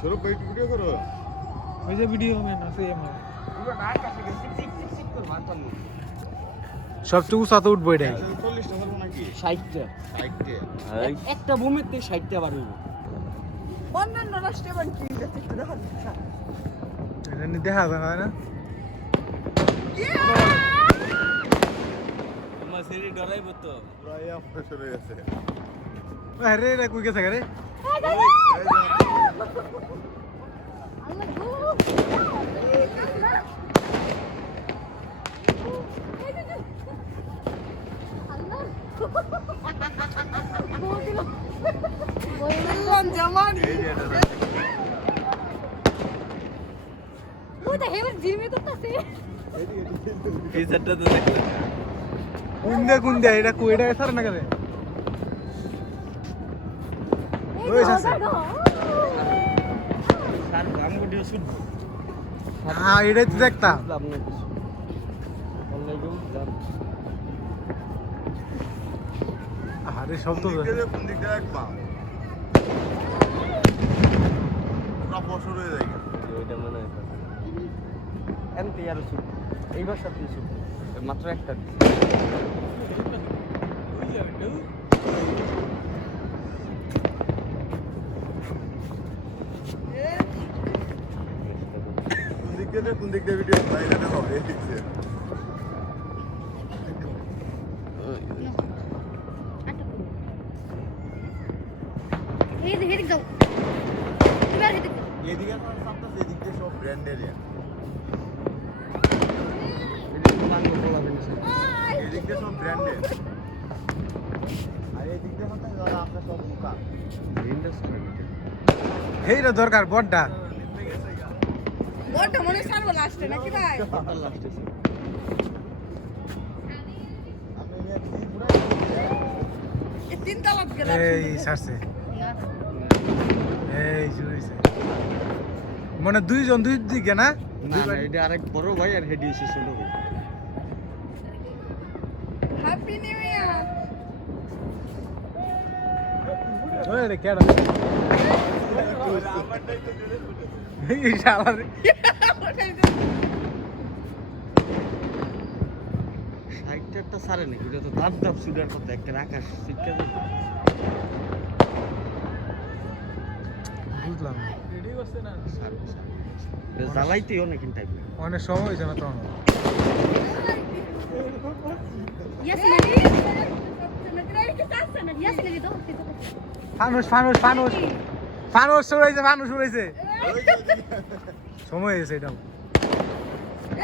সৌরভ ভাই ভিডিও করো ওই যে ভিডিও ম্যান আছে আমার সবচেয়ে উঁচা তো উঠবো এটাই 40টা হলো নাকি 60টা 60টা একটা বুমেতে 60টা বাড়ি অন্যান্য রাষ্ট্রে বাণিজ্য একটু দেখা যাচ্ছে এটা নিয়ে দেখা যায় না আমার শরীর ডরাইব তো প্রায় আপনার চলে গেছে আরে এটা কই গেছে রে কোন জামান এই যে এটা ওটা হেবার জিমি করতেছে ফিচারটা তো দেখলে কোন দে এটা কই এটা স্যার না করে ওই আছে স্যার গাম ভিডিও শুট হ্যাঁ এটাই তো দেখতাম আপনার অনলাইনে উঠলাম আরে সব তো কোন দিক দিয়ে রাখবা পুরো বছর হয়ে যায় ওইটা মনে হয় এমনি আর শুট এইবার সাথে শুট মাত্র একটা কোন দিক দিয়ে ভিডিও বাইরে হবে দেখছে এই যে হেদিক যাও এবার হেদিক যাও এদিকে সবটা এদিক দিয়ে সব ব্র্যান্ডের এদিক দিয়ে সব ব্র্যান্ডের আর এদিক দিয়ে হচ্ছে যারা আপনার সব দোকান এইটা দরকার বড়টা বড়টা মনে সারবো লাস্টে নাকি ভাই এই তিন তালাক গেল এই সারছে এই জুড়েছে মানে দুইজন দুই দিকে না না না এটা আরেক বড় ভাই আর হেডি এসে ছোট ভাই হ্যাপি নিউ ইয়ার ওই রে কেডা এই শালা রে সাইডটা সারে নাকি এটা তো ধাপ ধাপ সুডার কথা একটা আকাশ শিক্ষা বুঝলাম জ্বালাইতেও নাকি টাইম অনেক সময় হয়েছে না তখন ইয়াসমিন ইয়াসমিন দাও ফানুস ফানুস ফানুস ফানুস উড়াইছে ফানুস উড়াইছে সময় হয়েছে এটাও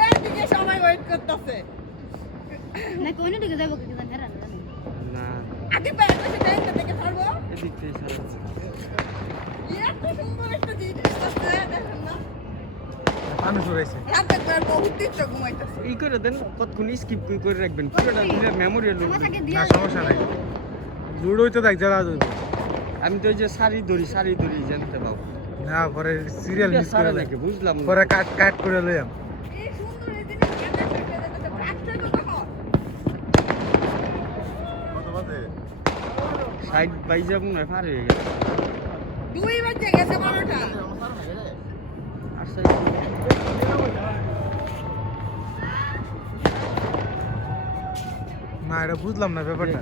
এইদিকে সবাই ওয়েট করতেছে না কোন দিকে যাবো কি জানেন না আগে ব্যাগ বসে ব্যাগটা থেকে ছাড়বো এদিক থেকে সারা এত সুন্দর একটা জিনিস আছে দেখেন না ফানুস উড়াইছে রাতে তো আর বহুত দিচ্ছ ঘুমাইতেছে ই করে দেন কতক্ষণ স্কিপ করে রাখবেন পুরোটা দিলে মেমোরিয়াল আমাকে না দিয়া সমস্যা নাই লুডোই তো দেখ যারা আমি তো ওই যে শাড়ি ধরি জানতে পাবো না পরে সিরিয়াল মিস করে লাগে লাগে বুঝলাম না। পরে কাট কাট করে লইয়াম এই সুন্দর এই জিনিস রাখতে কত কত বাজে সাইড বাইজা মনে হয় পার হয়ে গেছে 2 বাজে গেছে 12টা আর সাইড না এটা বুঝলাম না ব্যাপারটা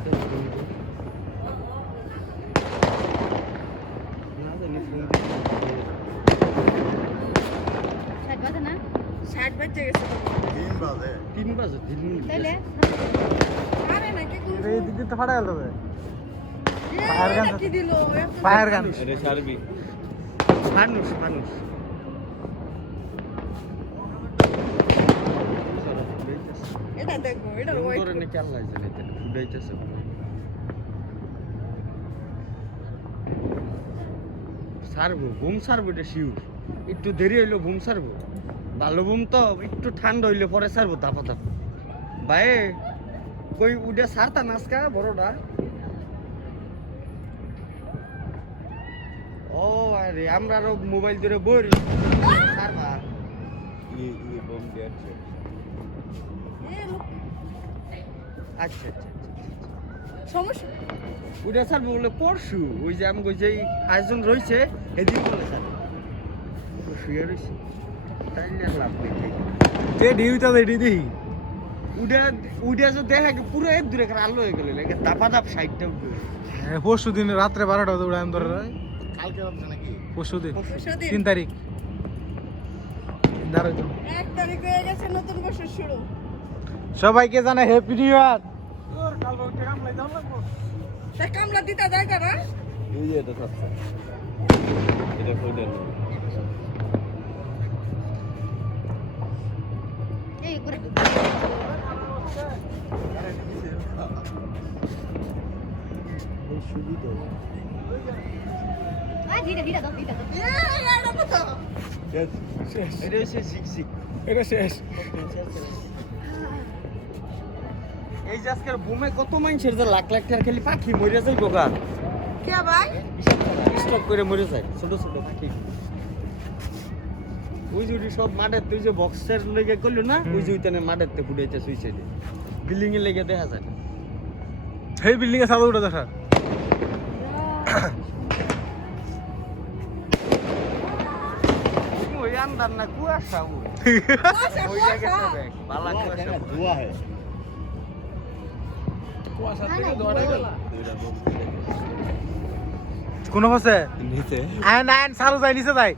ষাট বাজে না 60 বাজে গেছে 3 বাজে 3 বাজে 3 মিনিট তাইলে আরে না কে কোন এই দিক দিয়ে তো ফাটা গেল তবে ফায়ার গান কি দিল ফায়ার গান এটা সার্বি মানুষ এটা দেখো এটা ওয়েট করে নাকি আল্লাহ জানে এটা ফুটাইতেছে সারবো ঘুম সারবো এটা শিউর একটু দেরি হইলো ঘুম সারবো ভালো ঘুম তো একটু ঠান্ডা হইলে পরে সারবো ধাপা ধাপ ভাই কই উডে সারতা নাচকা বড়টা ও আরে আমরা আরো মোবাইল ধরে বই সারবা বম দিয়েছে আচ্ছা আচ্ছা সমস্যা উডে সারবো বলে পরশু ওই যে আমি ওই যে আয়োজন রয়েছে এদিন বলে স্যার শুয়ে রয়েছে তাইলে আর লাভ নেই তে ডিউটা রেডি দি উড়ে যে দেখা পুরো এক দূরে আলো হয়ে গেল লাগে দাপা দাপ সাইডটা উঠে পরশু দিন রাত্রে 12টা বাজে উড়াইম ধরে কালকে রাত্রে নাকি? পরশু দিন পরশুদিন। 3 তারিখ দাঁড়াই তো 1 তারিখ হয়ে গেছে নতুন বছর শুরু। সবাইকে জানা হ্যাপি নিউ ইয়ার সে কামলা দিতে যায় কারা? এই যে এটা থাকছে এটা হোটেল এই করে ধীরে ধীরে দাও ধীরে দাও এটা কত? এটা হচ্ছে ঝিকঝিক এটা শেষ এই যে আজকের বুমে কত মানুষের যে লাখ লাখ টাকা খালি পাখি মরে যায় বোকা কে ভাই? স্টক করে মরে যায় ছোট ছোট পাখি ওই যে সব মাঠের তুই যে বক্সের লেগে করলো না ওই যে ওইখানে মাঠের তে ফুটাইতে সুইসাইডে বিল্ডিং এর লেগে দেখা যায় সেই বিল্ডিং এ সাদা উঠে দেখা ওই আন্দার না কুয়াশা ওই কুয়াশা, ওই কুয়াশা। জায়গাটা দেখ বালা কুয়াশা ধোয়া হয় কোন বসে নিচে আয়ন আয়ন সারু যাই নিচে যাই